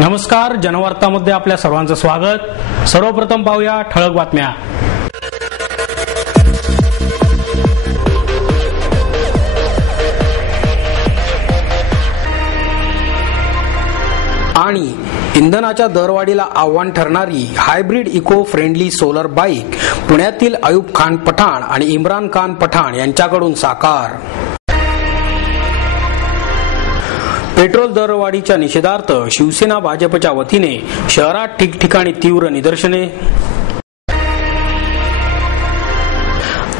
नमस्कार, जनवार्तामध्ये आपल्या सर्वांचं स्वागत। सर्वप्रथम पाहूया ठळक बातम्या। आणि इंधनाच्या दरवाढीला आव्हान ठरणारी hybrid eco friendly solar bike पुण्यातील अयूब खान पठाण आणि इम्रान खान पठाण यांच्याकडून साकार। पेट्रोल दरवाढीच्या निषेधार्थ शिवसेना भाजपच्या वतीने शहरात ठिकठिकाणी तीव्र निदर्शने।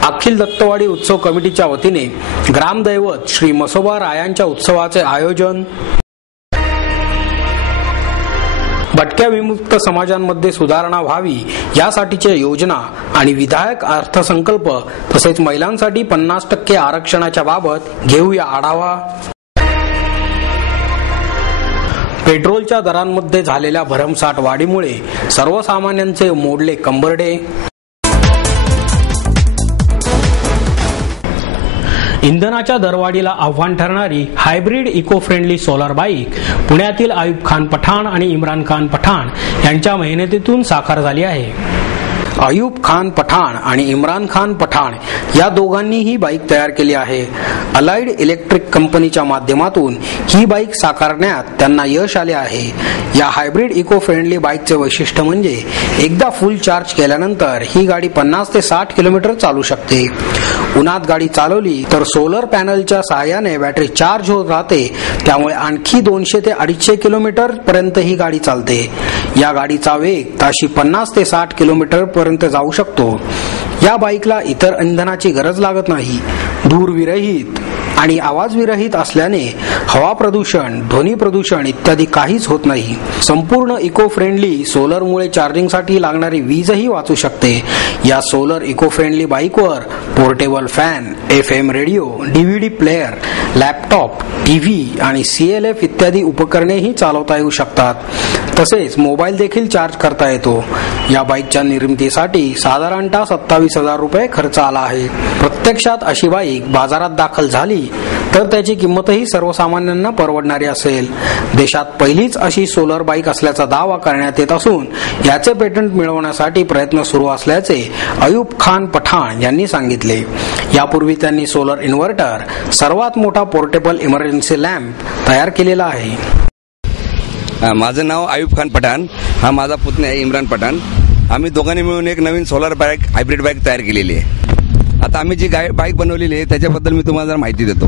अखिल दत्तवाडी उत्सव कमिटीच्या वतीने ग्रामदैवत श्री मसोबा रायांच्या उत्सवाचे आयोजन। भटक्या विमुक्त समाजांमध्ये सुधारणा व्हावी यासाठीच्या योजना आणि विधायक अर्थसंकल्प तसेच महिलांसाठी 50% आरक्षणाच्या बाबत घेऊया आढावा। पेट्रोलच्या दरांमध्ये झालेल्या भरमसाठ वाढीमुळे सर्वसामान्यांचे मोडले कंबरडे। इंधनाच्या दरवाढीला आव्हान ठरणारी hybrid eco friendly solar bike पुण्यातील अयूब खान पठाण आणि इम्रान खान पठाण यांच्या मेहनतीतून साकार झाली आहे। अयूब खान पठाण आणि इम्रान खान पठाण या दोघांनी ही बाईक तयार केली आहे। अलाइड इलेक्ट्रिक कंपनीच्या माध्यमातून ही बाईक साकारण्यात त्यांना यश आले आहे। या हायब्रिड इको फ्रेंडली बाईकचे वैशिष्ट्य म्हणजे एकदा फुल चार्ज केल्यानंतर ही गाडी 50 ते 60 किलोमीटर चालू शकते। उन्हात गाडी चालवली तर सोलर पॅनलच्या सहाय्याने बॅटरी चार्ज होत राहते, त्यामुळे आणखी 200 ते 250 किलोमीटर पर्यंत ही गाडी चालते। या गाडीचा वेग ताशी 50 ते 60 किलोमीटर पर्यंत जाऊ शकतो। या बाईकला इतर इंधनाची गरज लागत नाही। धूर विरहित आणि आवाज विरहित असल्याने हवा प्रदूषण, ध्वनी प्रदूषण इत्यादी काहीच होत नाही। संपूर्ण इको फ्रेंडली सोलरमुळे चार्जिंगसाठी लागणारी वीजही वाचू शकते। या सोलर इको फ्रेंडली बाईकवर portable fan, FM radio, DVD player, laptop, TV आणि CLF इत्यादी उपकरणेही चालवता येऊ शकतात। तसेच मोबाईल देखील चार्ज करता येतो। या बाईकच्या निर्मितीसाठी साधारणतः 27,000 रुपये खर्च आला आहे। प्रत्यक्षात अशी बाईक बाजारात दाखल झाली तर त्याची किंमतही सर्वसामान्यांना परवडणारी असेल। देशात पहिलीच अशी सोलर बाईक असल्याचा दावा करण्यात येत असून याचे पेटंट मिळवण्यासाठी प्रयत्न सुरू असल्याचे अयूब खान पठाण यांनी सांगितले। यापूर्वी त्यांनी सोलर इन्व्हर्टर, सर्वात मोठा पोर्टेबल इमर्जन्सी लॅम्प तयार केलेला आहे। माझं नाव अयूब खान पठाण, हा माझा पुतण्या आहे इम्रान पठाण। आम्ही दोघांनी मिळून एक नवीन सोलर बाईक, हायब्रिड बाईक तयार केलेली आहे। आता आम्ही जी बाईक बनवलेली आहे त्याच्याबद्दल मी तुम्हाला जरा माहिती देतो।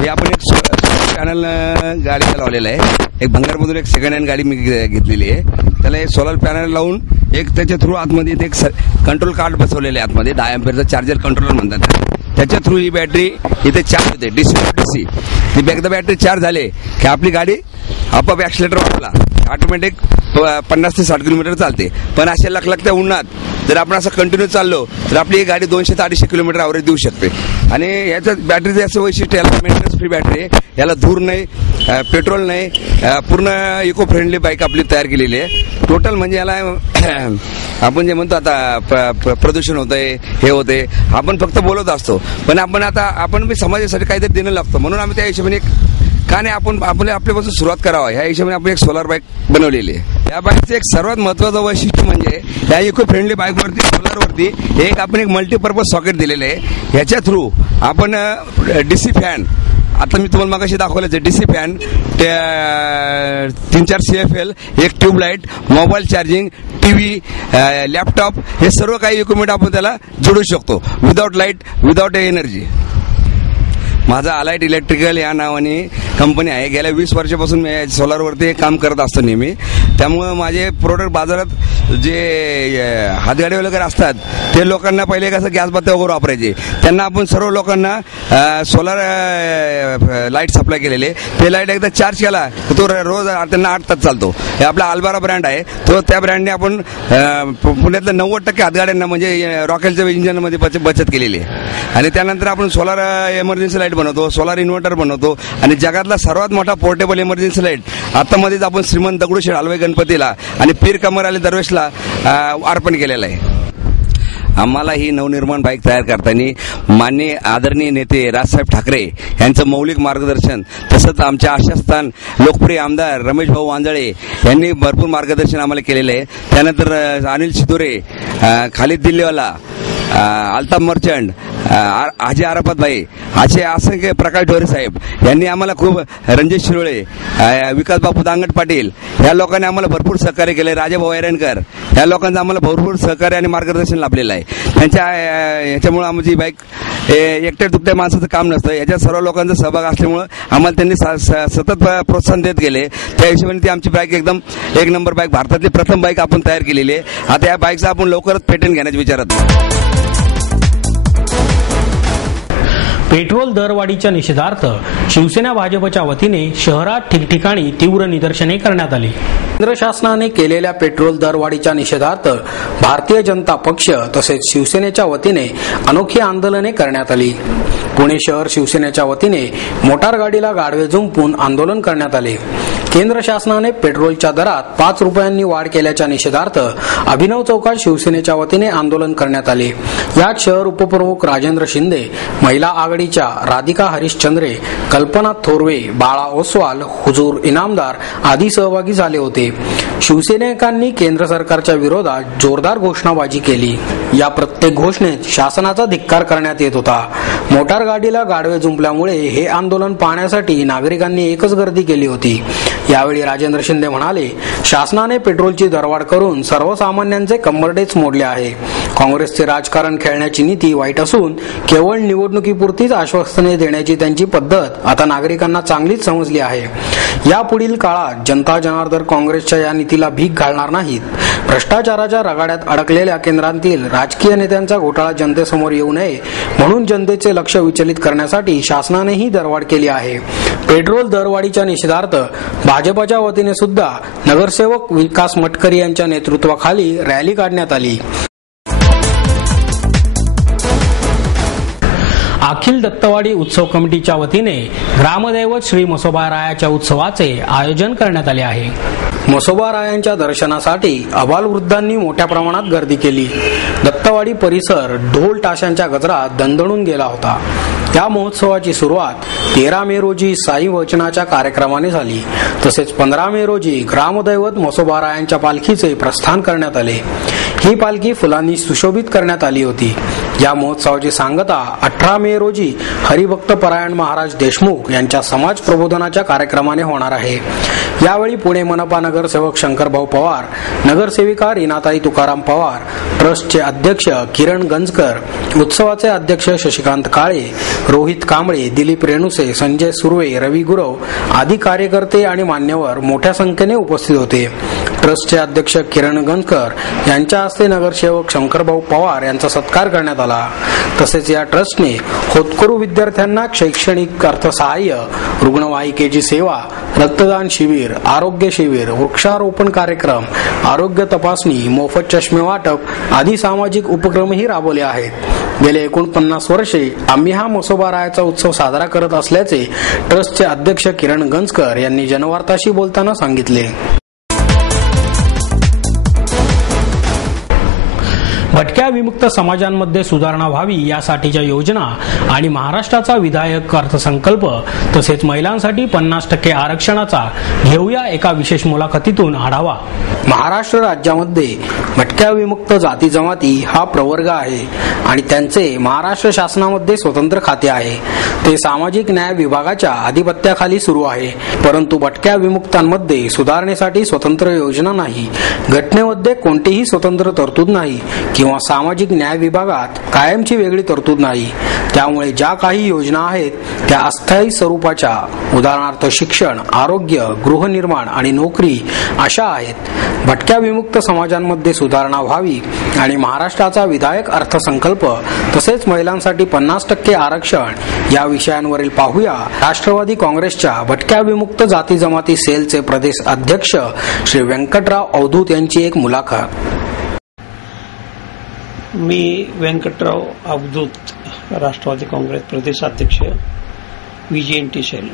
हे आपण एक सोलर पॅनल गाडीला लावलेलं आहे। एक भंगारमधून एक सेकंड हँड गाडी मी घेतलेली आहे। त्याला एक सोलर पॅनल लावून एक त्याच्या थ्रू आतमध्ये एक कंट्रोल कार्ड बसवलेलं आहे। आतमध्ये 10 एम्पियरचं चार्जर कंट्रोलर म्हणतात। त्याच्या थ्रू ही बॅटरी इथे चार्ज होते, DC to DC। ती एकदा बॅटरी चार्ज झाले की आपली गाडी आपोआप ॲक्सिलेटर वापरला ऑटोमॅटिक 50 ते 60 किलोमीटर चालते। पण अशा लखलखत्या उन्हात जर आपण असं कंटिन्यू चाललो तर आपली गाडी 200 ते 250 किलोमीटर ॲव्हरेज देऊ शकते। आणि याचं बॅटरीचं असं वैशिष्ट्य, याला मेंटेनन्स फ्री बॅटरी आहे, याला धूर नाही, पेट्रोल नाही, पूर्ण इको फ्रेंडली बाईक आपली तयार केलेली आहे। टोटल म्हणजे याला आपण जे म्हणतो आता प्रदूषण होतंय, हे होते, आपण फक्त बोलत असतो, पण आपण समाजासाठी काहीतरी देणं लागतं। म्हणून आम्ही त्या हिशोबाने का नाही आपण आपल्यापासून सुरुवात करावा ह्या हिशोबाने आपण एक सोलर बाईक बनवलेली आहे। या बाईकचं एक सर्वात महत्त्वाचं वैशिष्ट्य म्हणजे या इको फ्रेंडली बाईकवरती सोलरवरती एक आपण एक मल्टीपर्पज सॉकेट दिलेलं आहे। ह्याच्या थ्रू आपण DC फॅन, आता मी तुम्हाला मगाशी दाखवलंच आहे, DC फॅन, 3-4 CFL, एक tube light, mobile charging, TV, laptop, हे सर्व काही इक्विपमेंट आपण त्याला जोडू शकतो विदाउट लाईट, विदाउट एनर्जी। माझा अलाइट इलेक्ट्रिकल या नावाने कंपनी आहे। गेल्या 20 वर्षापासून मी सोलारवरती काम करत असतो नेहमी। त्यामुळे माझे प्रोडक्ट बाजारात जे हातगाडी वगैरे असतात ते लोकांना पहिले कसं गॅस बत्त्या वगैरे वापरायचे, त्यांना आपण सर्व लोकांना सोलार लाईट सप्लाय केलेले। ते लाईट एकदा चार्ज केला तर तो रोज त्यांना 8 तास चालतो। हे आपला अल्बारा ब्रँड आहे, तो त्या ब्रँडने आपण पुण्यातल्या 90% हातगाड्यांना म्हणजे रॉकेलच्या इंजिनमध्ये बचत केलेली आहे। आणि त्यानंतर आपण सोलार इमर्जन्सी लाईट बनवतो, सोलार इन्व्हर्टर बनवतो आणि जगातला सर्वात मोठा पोर्टेबल इमर्जन्सी लाईट आतामध्येच आपण श्रीमंत दगडूशेठ हलवाई गणपतीला आणि पीर कमर अली दरवेशला अर्पण केलेला आहे। आम्हाला ही नवनिर्माण बाईक तयार करताना माननीय आदरणीय नेते राजसाहेब ठाकरे यांचं मौलिक मार्गदर्शन, तसंच आमच्या आशास्थान लोकप्रिय आमदार रमेश भाऊ वांजळे यांनी भरपूर मार्गदर्शन आम्हाला केलेलं आहे. त्यानंतर अनिल शिदोरे, खालिद दिल्लीवाला, अल्ताफ मर्चंट, हाजी आराफत भाई, असे असंख्य प्रकाश ढोरे साहेब यांनी आम्हाला खूप, रणजित शिरोळे, विकास बापू दांगट पाटील या लोकांनी आम्हाला भरपूर सहकार्य केले. राजाभाऊ ऐरणकर या लोकांचं आम्हाला भरपूर सहकार्य आणि मार्गदर्शन लाभलेलं आहे. ह्याच्यामुळे आमची बाईक एकट्या दुकट्या माणसाचं काम नसतं, याच्यात सर्व लोकांचा सहभाग असल्यामुळं आम्हाला त्यांनी सतत प्रोत्साहन देत गेले. त्या हिशोबाने ती आमची बाईक एकदम एक नंबर बाईक, भारतातली प्रथम बाईक आपण तयार केलेली आहे. आता या बाईकचा आपण लवकरच पेटंट घेण्याच्या विचारात. पेट्रोल दरवाढीच्या निषेधार्थ शिवसेना भाजपच्या वतीने शहरात ठिकठिकाणी तीव्र निदर्शने करण्यात आली. केंद्र शासनाने केलेल्या पेट्रोल दरवाढीच्या निषेधार्थ भारतीय जनता पक्ष तसेच शिवसेनेच्या वतीने अनोखी आंदोलने करण्यात आली. पुणे शहर शिवसेनेच्या वतीने मोटार गाडीला गाडवे जुंपून आंदोलन करण्यात आले. केंद्र शासनाने पेट्रोलच्या दरात 5 रुपयांनी वाढ केल्याच्या निषेधार्थ अभिनव चौकात शिवसेनेच्या वतीने आंदोलन करण्यात आले. यात शहर उपप्रमुख राजेंद्र शिंदे, महिला आघाडीच्या राधिका हरिश्चंद्रे, कल्पना थोरवे, बाळा ओसवाल, हुजूर इनामदार आदी सहभागी झाले होते. शिवसैनिकांनी केंद्र सरकारच्या विरोधात जोरदार घोषणाबाजी केली. या प्रत्येक घोषणेत शासनाचा धिक्कार करण्यात येत होता. मोटार गाडीला गाडवे जुंपल्यामुळे हे आंदोलन पाहण्यासाठी नागरिकांनी एकच गर्दी केली होती. यावेळी राजेंद्र शिंदे म्हणाले, शासनाने पेट्रोलची दरवाढ करून सर्वसामान्यांचे कंबरडेच मोडले आहे. काँग्रेसचे राजकारण खेळण्याची नीती वाईट असून केवळ निवडणुकीपुरतीच आश्वासने देण्याची त्यांची पद्धत आता नागरिकांना चांगलीच समजली आहे. यापुढील काळात जनता जनार्दन काँग्रेसच्या या नीतीला भीक घालणार नाहीत. भ्रष्टाचाराच्या रगाड्यात अडकलेल्या केंद्रातील राजकीय नेत्यांचा घोटाळा जनतेसमोर येऊ नये म्हणून जनतेचे लक्ष विचलित करण्यासाठी शासनाने ही दरवाढ केली आहे. पेट्रोल दरवाढीच्या निषेधार्थ भाजपच्या वतीने सुद्धा नगरसेवक विकास मटकरी यांच्या नेतृत्वाखाली रॅली काढण्यात आली. अखिल दत्तवाडी उत्सव कमिटीच्या वतीने ग्रामदैवत श्री म्हसोबारायाच्या उत्सवाचे आयोजन करण्यात आले आहे. म्हसोबारायांच्या दर्शनासाठी अबालवृद्धांनी मोठ्या प्रमाणात गर्दी केली. दत्तवाडी परिसर ढोल ताशांच्या गजरात दणदणून गेला होता. या महोत्सवाची सुरुवात 13 मे रोजी साई वचनाच्या कार्यक्रमाने झाली. तसेच 15 मे रोजी ग्रामदैवत म्हसोबारायांच्या पालखीचे प्रस्थान करण्यात आले. ही पालखी फुलांनी सुशोभित करण्यात आली होती. या महोत्सवाची सांगता 18 मे रोजी हरिभक्त परायण महाराज देशमुख यांच्या समाज प्रबोधनाच्या कार्यक्रमाने होणार आहे. यावेळी पुणे मनपा नगरसेवक शंकरभाऊ पवार, नगरसेविका रीनाताई तुकाराम पवार, ट्रस्टचे अध्यक्ष किरण गंजकर, उत्सवाचे अध्यक्ष शशिकांत काळे, रोहित कांबळे, दिलीप रेणुसे, संजय सुर्वे, रवी गुरव आदी कार्यकर्ते आणि मान्यवर मोठ्या संख्येने उपस्थित होते. ट्रस्टचे अध्यक्ष किरण गंजकर यांच्या हस्ते नगरसेवक शंकरभाऊ पवार यांचा सत्कार करण्यात आला. तसेच या ट्रस्टने होतकरू विद्यार्थ्यांना शैक्षणिक अर्थसहाय्य, रुग्णवाहिकेची सेवा, रक्तदान शिबिर, आरोग्य शिबिर, वृक्षारोपण कार्यक्रम, आरोग्य तपासणी, मोफत चष्मे वाटप आदी सामाजिक उपक्रमही राबवले आहेत. गेले 49 वर्षे आम्ही हा म्हसोबारायाचा उत्सव साजरा करत असल्याचे ट्रस्टचे अध्यक्ष किरण गंजकर यांनी जनवार्ताशी बोलताना सांगितले. भटक्या विमुक्त समाजांमध्ये सुधारणा व्हावी यासाठीच्या योजना आणि महाराष्ट्राचा विधायक अर्थसंकल्प तसेच महिलांसाठी 50% आरक्षणाचा घेऊया एका विशेष मुलाखतीतून आढावा. महाराष्ट्र राज्यामध्ये भटक्या विमुक्त जाती जमाती हा प्रवर्ग आहे आणि त्यांचे महाराष्ट्र शासनामध्ये स्वतंत्र खाते आहे. ते सामाजिक न्याय विभागाच्या अधिपत्याखाली सुरू आहे. परंतु भटक्या विमुक्तांमध्ये सुधारणेसाठी स्वतंत्र योजना नाही. घटनेमध्ये कोणतीही स्वतंत्र तरतूद नाही किंवा सामाजिक न्याय विभागात कायमची वेगळी तरतूद नाही. त्यामुळे ज्या काही योजना आहेत त्या अस्थायी स्वरूपाच्या, उदाहरणार्थ शिक्षण, आरोग्य, गृहनिर्माण आणि नोकरी अशा आहेत. भटक्या विमुक्त समाजांमध्ये सुधारणा व्हावी आणि महाराष्ट्राचा विधायक अर्थसंकल्प तसेच महिलांसाठी 50% आरक्षण या विषयांवरील पाहूया राष्ट्रवादी काँग्रेसच्या भटक्या विमुक्त जाती जमाती सेलचे प्रदेश अध्यक्ष श्री व्यंकटराव अवधूत यांची एक मुलाखत. मी व्यंकटराव अवधूत, राष्ट्रवादी काँग्रेस प्रदेशाध्यक्ष VGNT सेल.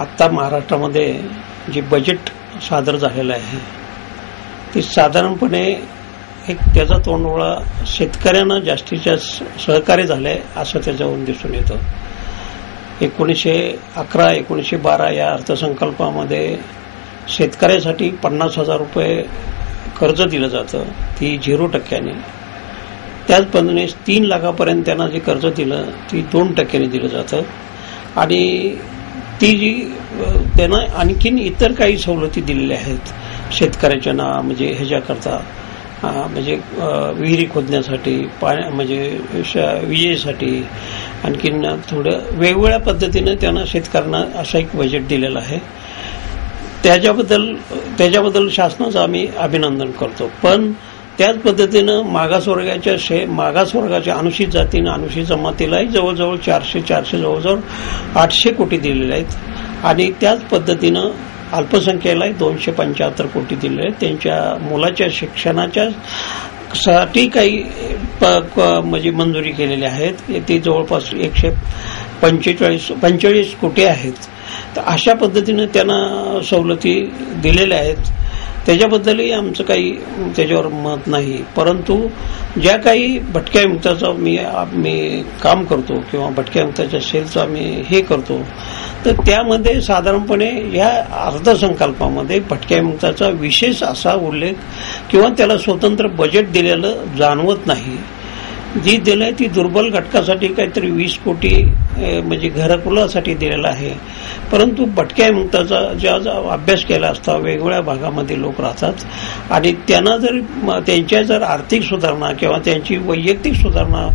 आता महाराष्ट्रामध्ये जे बजेट सादर झालेलं आहे ते साधारणपणे एक त्याचा तोंडोळा शेतकऱ्यांना जास्तीत जास्त सहकार्य झालंय असं त्याच्यावरून दिसून येतं. 1911, 1912 या अर्थसंकल्पामध्ये शेतकऱ्यासाठी 50,000 रुपये कर्ज दिलं जातं, ती 0%. त्याच पद्धतीने 3 लाखापर्यंत त्यांना जे कर्ज दिलं ती 2% दिलं जातं. आणि ती जी त्यांना आणखीन इतर काही सवलती दिलेल्या आहेत शेतकऱ्याच्या म्हणजे ह्याच्याकरता, म्हणजे विहिरी खोदण्यासाठी, म्हणजे विजेसाठी, आणखीन थोडं वेगवेगळ्या पद्धतीनं त्यांना शेतकऱ्यांना असं एक बजेट दिलेलं आहे. त्याच्याबद्दल शासनाचं आम्ही अभिनंदन करतो. पण त्याच पद्धतीनं मागासवर्गाच्या अनुसूचित जातीनं अनुसूचित जमातीलाही जवळजवळ 400 जवळजवळ 800 कोटी दिलेले आहेत. आणि त्याच पद्धतीनं अल्पसंख्यालाही 275 कोटी दिलेले आहेत. त्यांच्या मुलाच्या शिक्षणाच्या साठी काही म्हणजे मंजुरी केलेली आहेत, ती जवळपास 145 कोटी आहेत. तर अशा पद्धतीनं त्यांना सवलती दिलेल्या आहेत. त्याच्याबद्दलही आमचं काही त्याच्यावर मत नाही. परंतु ज्या काही भटक्या विमुक्ताचं मी काम करतो किंवा भटक्या विमुक्ताच्या सेलचा मी हे करतो, तर त्यामध्ये साधारणपणे या अर्थसंकल्पामध्ये भटक्या विमुक्ताचा विशेष असा उल्लेख किंवा त्याला स्वतंत्र बजेट दिलेलं जाणवत नाही. जी दिलंय ती दुर्बल घटकासाठी काहीतरी 20 कोटी म्हणजे घरकुलासाठी दिलेला आहे. परंतु भटक्या विमुक्ताचा ज्या अभ्यास केला असता वेगवेगळ्या भागामध्ये लोक राहतात आणि त्यांना जर आर्थिक सुधारणा किंवा त्यांची वैयक्तिक सुधारणा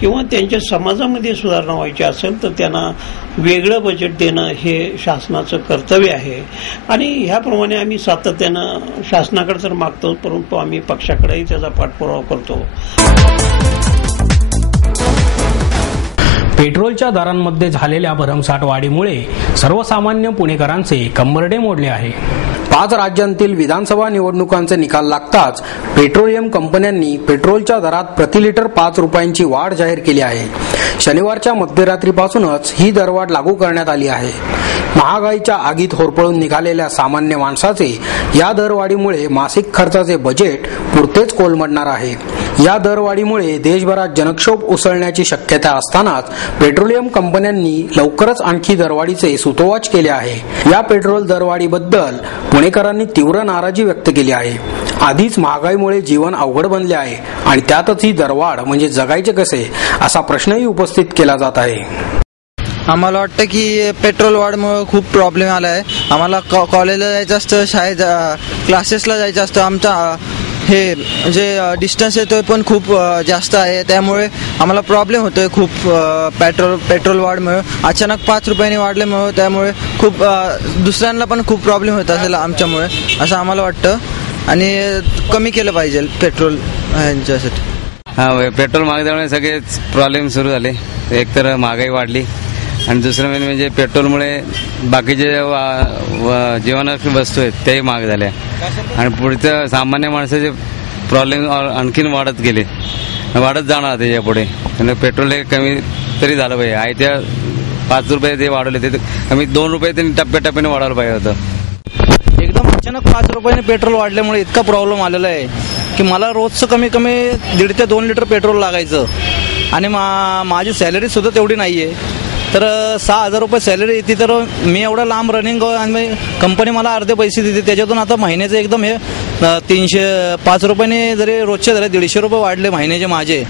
किंवा त्यांच्या समाजामध्ये सुधारणा व्हायची असेल तर त्यांना वेगळं बजेट देणं हे शासनाचं कर्तव्य आहे. आणि ह्याप्रमाणे आम्ही सातत्यानं शासनाकडे तर मागतो, परंतु आम्ही पक्षाकडेही त्याचा पाठपुरावा करतो. पेट्रोलच्या दरांमध्ये झालेल्या भरमसाठ वाढीमुळे सर्वसामान्य पुणेकरांचे कंबरडे मोडले आहे. 5 राज्यांतील विधानसभा निवडणुकांचे निकाल लागताच पेट्रोलियम कंपन्यांनी पेट्रोलच्या दरात प्रति लिटर 5 रुपयांची वाढ जाहीर केली आहे. शनिवारच्या मध्यरात्रीपासूनच ही दरवाढ लागू करण्यात आली आहे. महागाईच्या आगीत होरपळून निघालेल्या सामान्य माणसाचे या दरवाढीमुळे मासिक खर्चाचे बजेट पुरतेच कोलमडणार आहे. या दरवाढीमुळे देशभरात जनक्षोभ उसळण्याची शक्यता असतानाच पेट्रोलियम कंपन्यांनी लवकरच आणखी दरवाढीचे सुतोवाच केले आहे. या पेट्रोल दरवाढीबद्दल पुणेकरांनी तीव्र नाराजी व्यक्त केली आहे. आधीच महागाईमुळे जीवन अवघड बनले आहे आणि त्यातच ही दरवाढ म्हणजे जगायचे कसे असा प्रश्नही उपस्थित केला जात आहे. आम्हाला वाटतं की पेट्रोल वाढमुळे खूप प्रॉब्लेम आला आहे. आम्हाला कॉलेजला जायचं असतं, शाळेत क्लासेसला जायचं असतं. आमचा हे जे डिस्टन्स आहे तो पण खूप जास्त आहे, त्यामुळे आम्हाला प्रॉब्लेम होतोय खूप. पेट्रोल वाढमुळे अचानक 5 रुपयांनी वाढल्यामुळे त्यामुळे खूप दुसऱ्यांना पण खूप प्रॉब्लेम होत असेल आमच्यामुळे असं आम्हाला वाटतं. आणि कमी केलं पाहिजे पेट्रोल ह्यांच्यासाठी. पेट्रोल महागल्यामुळे सगळेच प्रॉब्लेम सुरू झाले. एक तर महागाई वाढली आणि दुसरं म्हणजे पेट्रोलमुळे बाकीचे जीवनावश्यक वस्तू आहेत तेही महाग झाल्या आणि पुढचं सामान्य माणसाचे प्रॉब्लेम आणखीन वाढत जाणार त्याच्या पुढे. पेट्रोल हे कमी तरी झालं पाहिजे. आहे त्या 5 रुपये ते वाढवले, ते कमी 2 रुपये त्यांनी टप्प्याटप्प्याने वाढवलं पाहिजे होतं. एकदम अचानक 5 रुपयाने पेट्रोल वाढल्यामुळे इतका प्रॉब्लेम आलेला आहे की मला रोजचं कमी 1.5 ते 2 लिटर पेट्रोल लागायचं आणि माझी सॅलरी सुद्धा तेवढी नाहीये. तर 6,000 रुपये सॅलरी येते, तर मी एवढं लांब रनिंग आणि कंपनी मला अर्धे पैसे देते, त्याच्यातून आता महिन्याचे एकदम हे 5 रुपयाने जरी रोजचे झाले 150 रुपये वाढले महिन्याचे माझे.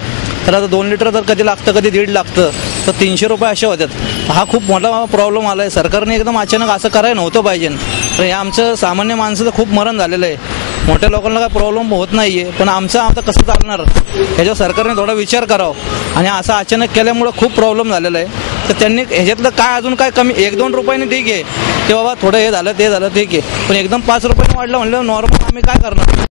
तर आता 2 लिटर तर कधी लागतं कधी 1.5 लागतं, तर 300 रुपये असे होतात. हा खूप मोठा प्रॉब्लेम आला आहे. सरकारने एकदम अचानक असं करायला नव्हतं पाहिजे. तर हे आमचं सामान्य माणसाचं खूप मरण झालेलं आहे. मोठ्या लोकांना काय प्रॉब्लेम होत नाहीये, पण आमचं आता कसं चालणार ह्याच्यावर सरकारने थोडा विचार करावा. आणि असं अचानक केल्यामुळे खूप प्रॉब्लेम झालेला आहे. तर त्यांनी ह्याच्यातलं काय अजून काय कमी 1-2 रुपयाने ठीक आहे, ते बाबा थोडं हे झालं ते झालं ठीक आहे, पण एकदम 5 रुपयाने वाढलं म्हणलं नॉर्मल आम्ही काय करणार.